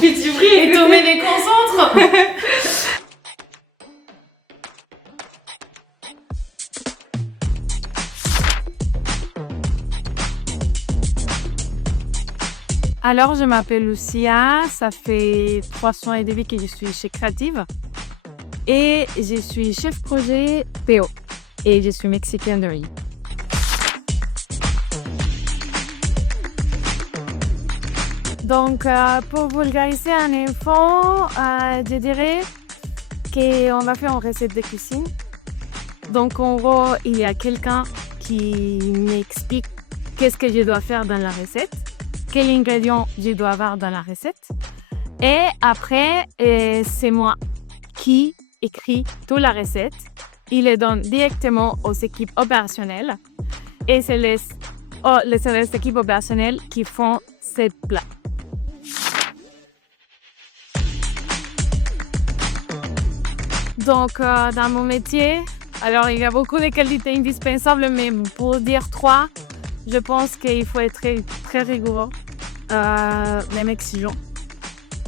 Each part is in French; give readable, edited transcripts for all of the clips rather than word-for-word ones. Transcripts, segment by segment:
fais du bruit et tu me déconcentres. Alors, je m'appelle Lucia, ça fait 3 ans et demi que je suis chez Creative et je suis chef projet PO et je suis mexicaine d'origine. Donc, pour vulgariser un info, je dirais qu'on va faire une recette de cuisine. Donc, en gros, il y a quelqu'un qui m'explique qu'est-ce que je dois faire dans la recette, quels ingrédients je dois avoir dans la recette. Et après, c'est moi qui écrit toute la recette. Il les donne directement aux équipes opérationnelles. Et c'est les équipes opérationnelles qui font ces plats. Donc, dans mon métier, alors il y a beaucoup de qualités indispensables, mais pour dire 3, je pense qu'il faut être très, très rigoureux, même exigeant.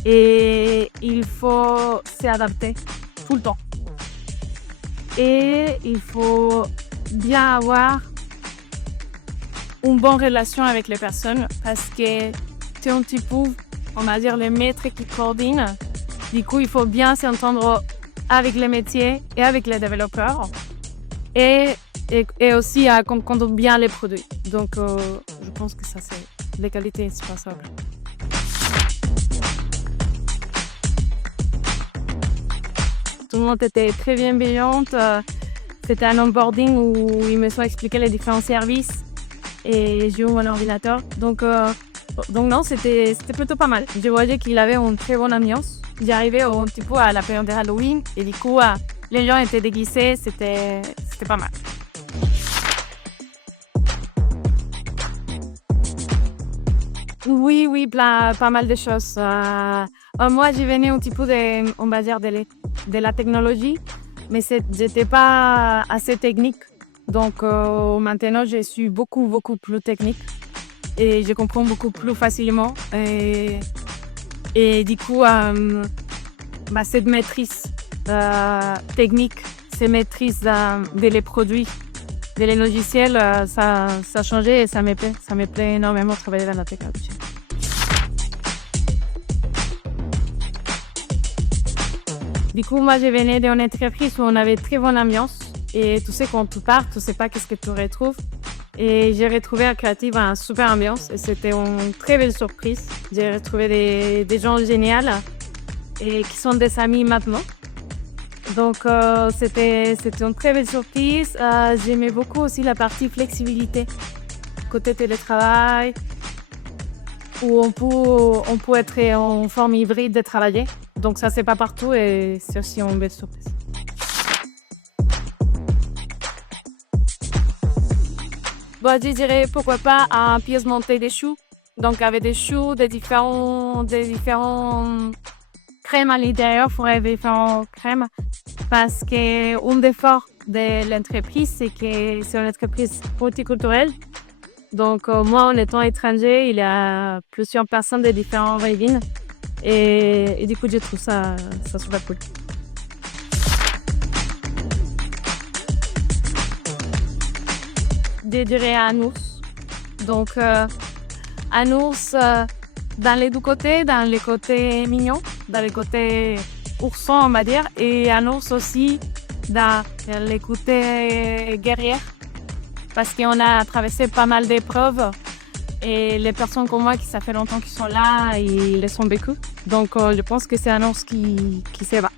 Et il faut s'adapter tout le temps. Et il faut bien avoir une bonne relation avec les personnes parce que c'est un petit peu, on va dire, les maîtres qui coordinent. Du coup, il faut bien s'entendre avec les métiers et avec les développeurs. Et aussi à comprendre bien les produits. Donc, je pense que ça, c'est les qualités indispensables. Tout le monde était très bienveillant. C'était un onboarding où ils me sont expliqué les différents services et j'ai eu mon ordinateur. Donc non, c'était plutôt pas mal. Je voyais qu'il avait une très bonne ambiance. J'arrivais un petit peu à la période de Halloween et du coup, les gens étaient déguisés, c'était pas mal. Oui, pas mal de choses. Moi, j'y venais un petit peu on va dire, de la technologie, mais j'étais pas assez technique. Donc maintenant, je suis beaucoup plus technique et je comprends beaucoup plus facilement. Et du coup, cette maîtrise technique, cette maîtrise des produits, des logiciels, ça a changé et ça me plaît. Ça me plaît énormément de travailler dans la technologie. Du coup, moi, je venais d'une entreprise où on avait très bonne ambiance. Et tu sais, quand tu pars, tu ne sais pas qu'est-ce que tu retrouves. Et j'ai retrouvé à Creative une super ambiance. Et c'était une très belle surprise. J'ai retrouvé des gens géniaux et qui sont des amis maintenant. Donc, c'était une très belle surprise. J'aimais beaucoup aussi la partie flexibilité. Côté télétravail, où on peut être en forme hybride de travailler. Donc ça, c'est pas partout et c'est aussi une belle surprise. Bon, je dirais pourquoi pas un pièce montée des choux. Donc avec des choux, des différents crèmes à l'intérieur, il faudrait différentes crèmes. Parce qu'un des forts de l'entreprise, c'est que c'est une entreprise multiculturelle. Donc moi, en étant étranger, il y a plusieurs personnes de différentes origines. Et du coup, je trouve ça super cool. Je dirais un ours. Donc, un ours dans les deux côtés, dans les côtés mignons, dans les côtés oursons, on va dire, et un ours aussi dans les côtés guerriers. Parce qu'on a traversé pas mal d'épreuves. Et les personnes comme moi, qui ça fait longtemps qu'ils sont là, ils les ont vécues. Donc, je pense que c'est un ours qui se bat.